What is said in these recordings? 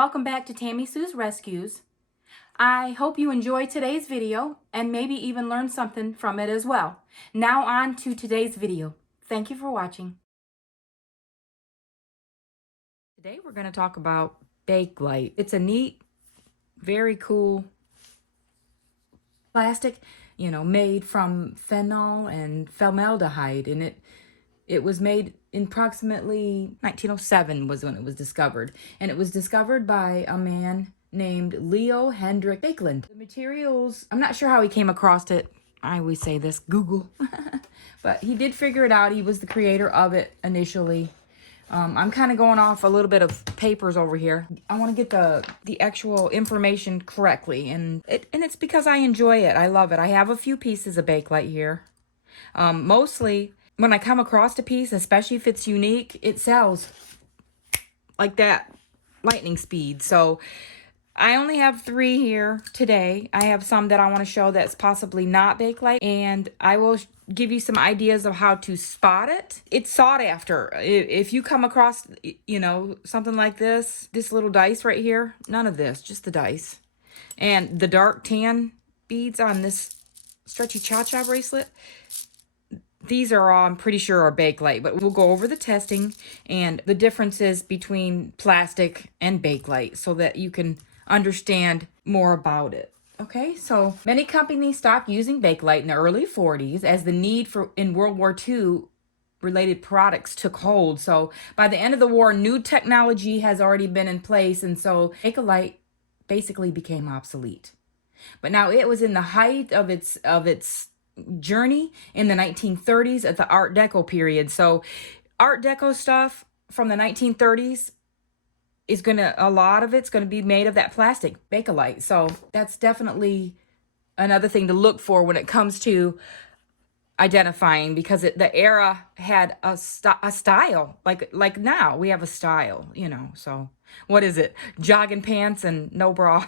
Welcome back to Tammy Sue's Rescues. I hope you enjoyed today's video and maybe even learned something from it as well. Now on to today's video. Thank you for watching. Today we're going to talk about Bakelite. It's a neat, very cool plastic, made from phenol and formaldehyde, and it was made in approximately 1907 was when it was discovered. And it was discovered by a man named Leo Hendrik Bakelite. The materials, I'm not sure how he came across it. I always say this, Google. But he did figure it out. He was the creator of it initially. I'm kind of going off a little bit of papers over here. I want to get the actual information correctly. And it's because I enjoy it. I love it. I have a few pieces of Bakelite here. Mostly when I come across a piece, especially if it's unique, it sells like that, lightning speed. So I only have 3 here today. I have some that I want to show that's possibly not Bakelite, and I will give you some ideas of how to spot it. It's sought after. If you come across, something like this little dice right here, none of this, just the dice. And the dark tan beads on this stretchy cha-cha bracelet, these are all, I'm pretty sure, are Bakelite, but we'll go over the testing and the differences between plastic and Bakelite so that you can understand more about it. Okay, so many companies stopped using Bakelite in the early 40s as the need for in World War II related products took hold. So by the end of the war, new technology has already been in place, and so Bakelite basically became obsolete. But now it was in the height of its journey in the 1930s at the Art Deco period. So Art Deco stuff from the 1930s is a lot of it's gonna be made of that plastic, Bakelite. So that's definitely another thing to look for when it comes to identifying, because the era had a style, like now we have a style, so what is it? Jogging pants and no bra.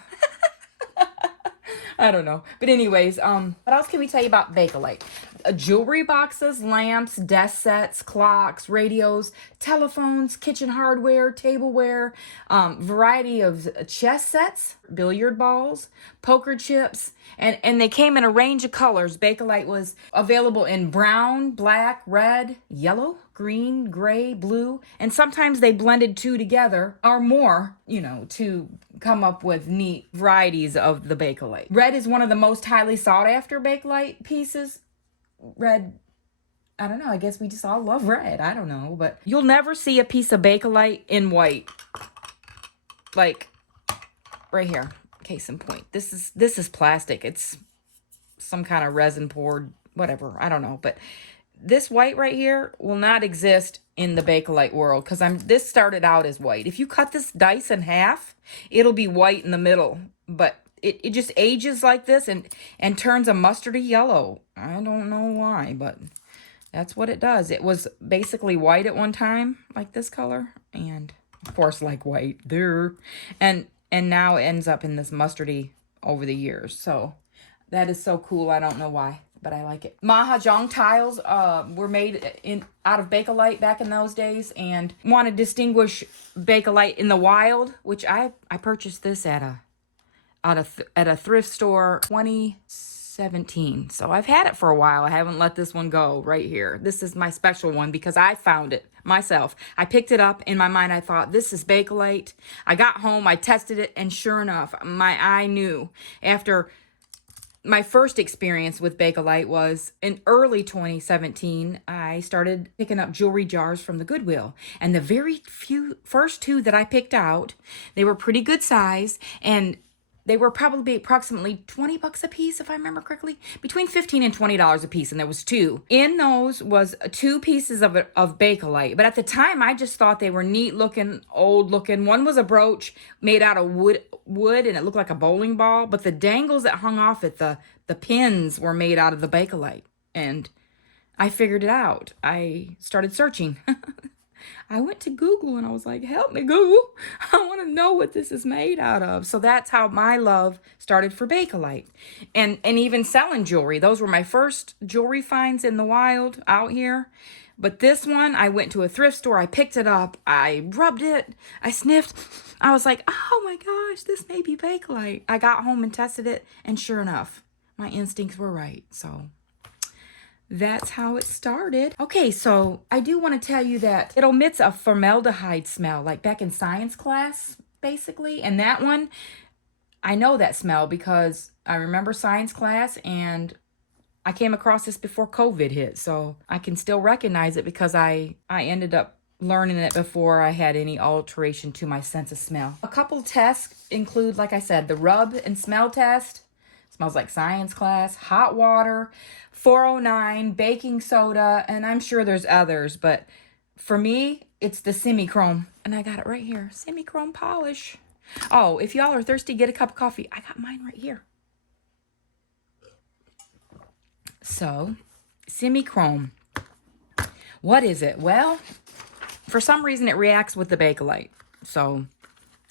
I don't know. But anyways, what else can we tell you about Bakelite? Jewelry boxes, lamps, desk sets, clocks, radios, telephones, kitchen hardware, tableware, variety of chess sets, billiard balls, poker chips, and they came in a range of colors. Bakelite was available in brown, black, red, yellow, green, gray, blue, and sometimes they blended 2 together or more, to come up with neat varieties of the Bakelite. Red is one of the most highly sought after Bakelite pieces. Red, I don't know, I guess we just all love red. I don't know, but you'll never see a piece of Bakelite in white. Like right here, case in point. This is plastic. It's some kind of resin poured, whatever, I don't know, but this white right here will not exist in the Bakelite world, because this started out as white. If you cut this dice in half, it'll be white in the middle, but it just ages like this and turns a mustardy yellow. I don't know why, but that's what it does. It was basically white at one time, like this color, and of course like white there, and now it ends up in this mustardy over the years. So that is so cool. I don't know why, but I like it. Mahjong tiles were made out of Bakelite back in those days, and want to distinguish Bakelite in the wild, which I purchased this at a thrift store 2017. So I've had it for a while. I haven't let this one go right here. This is my special one because I found it myself. I picked it up. In my mind, I thought, this is Bakelite. I got home, I tested it, and sure enough, my eye knew. After my first experience with Bakelite was in early 2017. I started picking up jewelry jars from the Goodwill, and the first 2 that I picked out, they were pretty good size, and they were probably approximately 20 bucks a piece, if I remember correctly, between $15 and $20 a piece. And there was 2. In those was 2 pieces of Bakelite. But at the time, I just thought they were neat looking, old looking. One was a brooch made out of wood, and it looked like a bowling ball. But the dangles that hung off it, the pins were made out of the Bakelite. And I figured it out. I started searching. I went to Google and I was like, help me, Google. I want to know what this is made out of. So that's how my love started for Bakelite. And even selling jewelry. Those were my first jewelry finds in the wild out here. But this one, I went to a thrift store. I picked it up. I rubbed it. I sniffed. I was like, oh my gosh, this may be Bakelite. I got home and tested it, and sure enough, my instincts were right. So that's how it started. Okay, so I do want to tell you that it omits a formaldehyde smell, like back in science class, basically. And that one, I know that smell because I remember science class, and I came across this before COVID hit. So I can still recognize it because I ended up learning it before I had any alteration to my sense of smell. A couple tests include, like I said, the rub and smell test. Smells like science class. Hot water, 409, baking soda, and I'm sure there's others, but for me, it's the semi-chrome. And I got it right here. Semi-chrome polish. Oh, if y'all are thirsty, get a cup of coffee. I got mine right here. So, semi-chrome. What is it? Well, for some reason, it reacts with the Bakelite. So,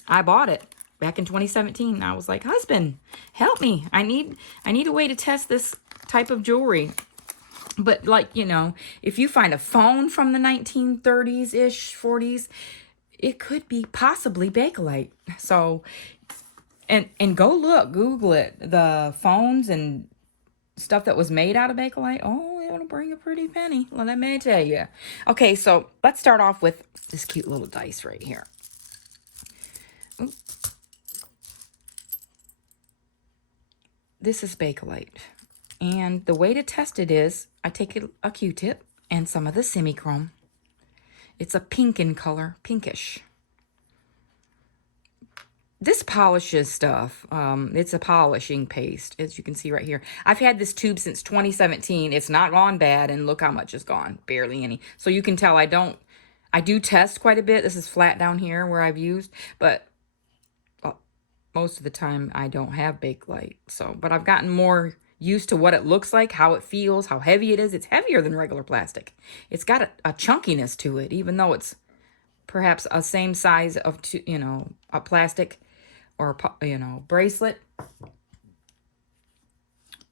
I bought it back in 2017. I was like, husband, help me. I need a way to test this type of jewelry. But like, you know, if you find a phone from the 1930s-ish, 40s, it could be possibly Bakelite. So, and go look, Google it. The phones and stuff that was made out of Bakelite, oh, it'll bring a pretty penny. Well, let me tell you. Okay, so let's start off with this cute little dice right here. Ooh. This is Bakelite. And the way to test it is, I take a Q-tip and some of the semi-chrome. It's a pink in color, pinkish. This polishes stuff. It's a polishing paste, as you can see right here. I've had this tube since 2017. It's not gone bad, and look how much is gone. Barely any. So you can tell I do test quite a bit. This is flat down here where I've used, but most of the time I don't have Bakelite. So, but I've gotten more used to what it looks like, how it feels, how heavy it is. It's heavier than regular plastic. It's got a chunkiness to it, even though it's perhaps a same size of, a plastic or, bracelet.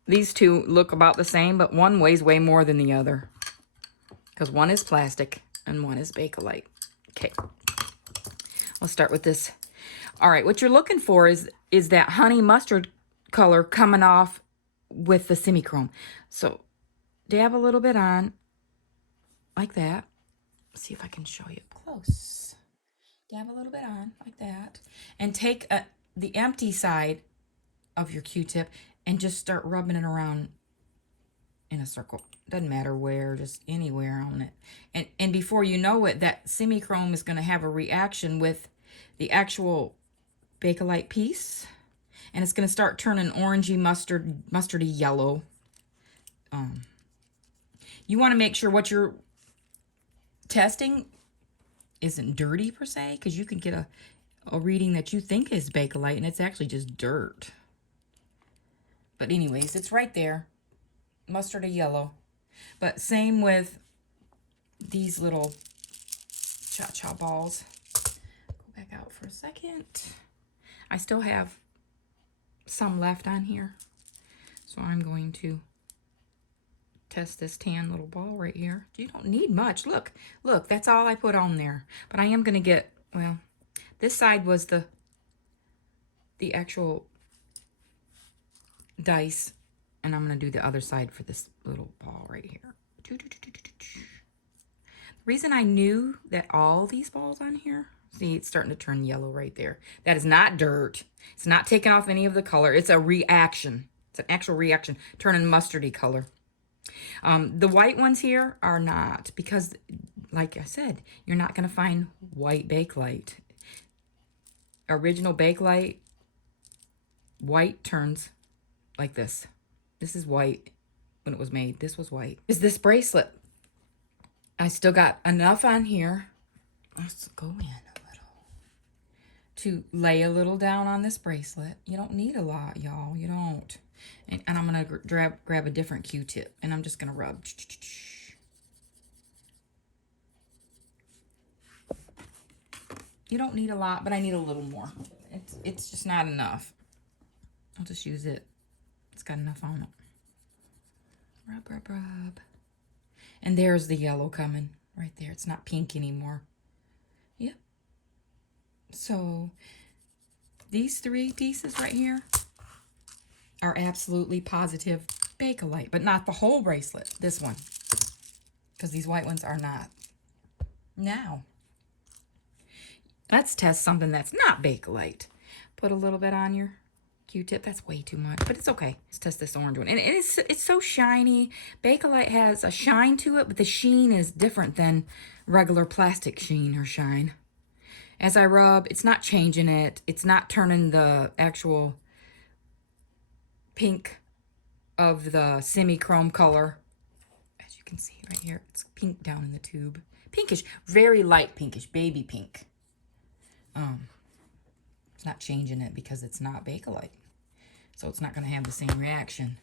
These two look about the same, but one weighs way more than the other because one is plastic and one is Bakelite. Okay, let's start with this. All right, what you're looking for is that honey mustard color coming off with the semi-chrome. So dab a little bit on like that. Let's see if I can show you up close. Dab a little bit on like that, and take the empty side of your Q-tip and just start rubbing it around in a circle. Doesn't matter where, just anywhere on it. And before you know it, that semi-chrome is going to have a reaction with the actual Bakelite piece, and it's going to start turning orangey mustardy yellow. You want to make sure what you're testing isn't dirty per se, because you can get a reading that you think is Bakelite and it's actually just dirt. But anyways, it's right there, mustardy yellow. But same with these little cha-cha balls. Go back out for a second. I still have some left on here, so I'm going to test this tan little ball right here. You don't need much. Look, that's all I put on there. But I am going to get, well, this side was the actual dice, and I'm going to do the other side for this little ball right here. The reason I knew that all these balls on here, see, it's starting to turn yellow right there. That is not dirt. It's not taking off any of the color. It's a reaction. It's an actual reaction, turning mustardy color. The white ones here are not, because like I said, you're not going to find white Bakelite. Original Bakelite, white turns like this. This is white when it was made. This was white. Is this bracelet? I still got enough on here. Let's go in a little to lay a little down on this bracelet. You don't need a lot, y'all. You don't. And I'm going to grab a different Q-tip, and I'm just going to rub. You don't need a lot, but I need a little more. It's just not enough. I'll just use it. It's got enough on it. Rub, rub, rub. And there's the yellow coming right there. It's not pink anymore. Yep. So these 3 pieces right here are absolutely positive Bakelite, but not the whole bracelet. This one, because these white ones are not. Now, let's test something that's not Bakelite. Put a little bit on your Q-tip. That's way too much, but it's okay. Let's test this orange one. And it's so shiny. Bakelite has a shine to it, but the sheen is different than regular plastic sheen or shine. As I rub, it's not changing it. It's not turning the actual pink of the semi-chrome color. As you can see right here, it's pink down in the tube. Pinkish, very light pinkish, baby pink. It's not changing it because it's not Bakelite. So it's not going to have the same reaction.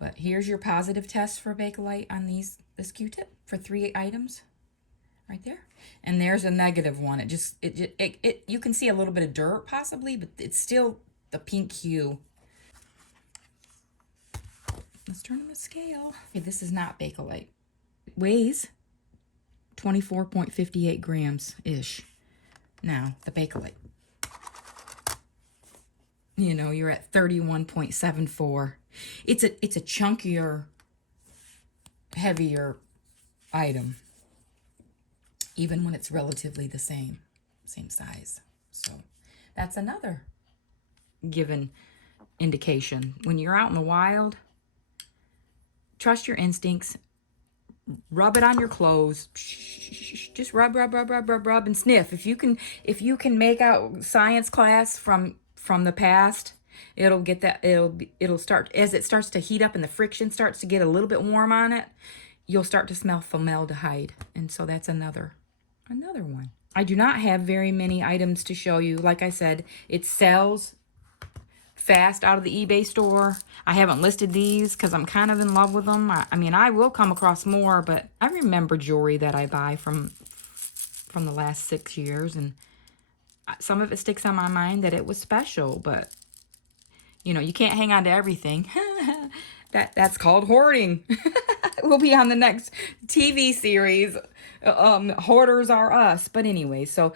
But here's your positive test for Bakelite on this Q-tip for 3 items. Right there. And there's a negative one. You can see a little bit of dirt possibly, but it's still the pink hue. Let's turn on the scale. Okay, this is not Bakelite. It weighs 24.58 grams-ish. Now, the Bakelite. You know, you're at 31.74. It's a chunkier, heavier item, even when it's relatively the same size. So that's another given indication. When you're out in the wild, trust your instincts. Rub it on your clothes. Just rub, and sniff. If you can make out science class from the past, it'll get that. It'll start as it starts to heat up and the friction starts to get a little bit warm on it. You'll start to smell formaldehyde, and so that's another one. I do not have very many items to show you. Like I said, it sells fast out of the eBay store. I haven't listed these because I'm kind of in love with them. I mean, I will come across more, but I remember jewelry that I buy from the last 6 years, and some of it sticks on my mind that it was special, but you know, you can't hang on to everything. That's called hoarding. We'll be on the next TV series, Hoarders Are Us. But anyway, so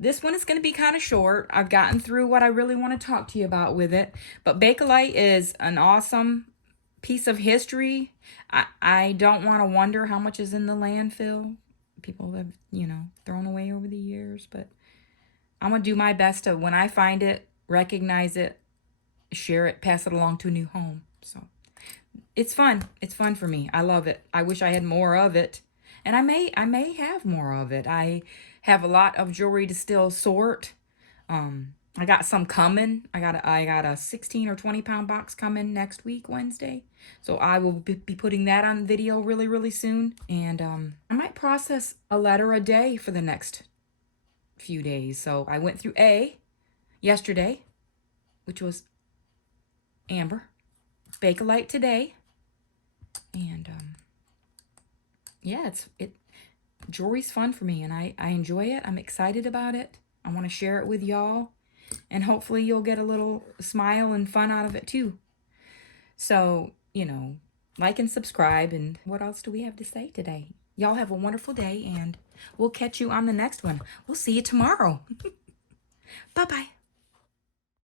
this one is going to be kind of short. I've gotten through what I really want to talk to you about with it. But Bakelite is an awesome piece of history. I don't want to wonder how much is in the landfill. People have, thrown away over the years. But I'm going to do my best to, when I find it, recognize it, share it, pass it along to a new home. So it's fun. It's fun for me. I love it. I wish I had more of it. And I may have more of it. I have a lot of jewelry to still sort. I got some coming. I got a 16 or 20 pound box coming next week, Wednesday. So I will be putting that on video really, really soon. And I might process a letter a day for the next few days. So I went through A yesterday, which was amber. Bakelite today. And yeah, jewelry's fun for me, and I enjoy it. I'm excited about it. I want to share it with y'all, and hopefully you'll get a little smile and fun out of it too. So, like and subscribe, and what else do we have to say today? Y'all have a wonderful day, and we'll catch you on the next one. We'll see you tomorrow. Bye-bye.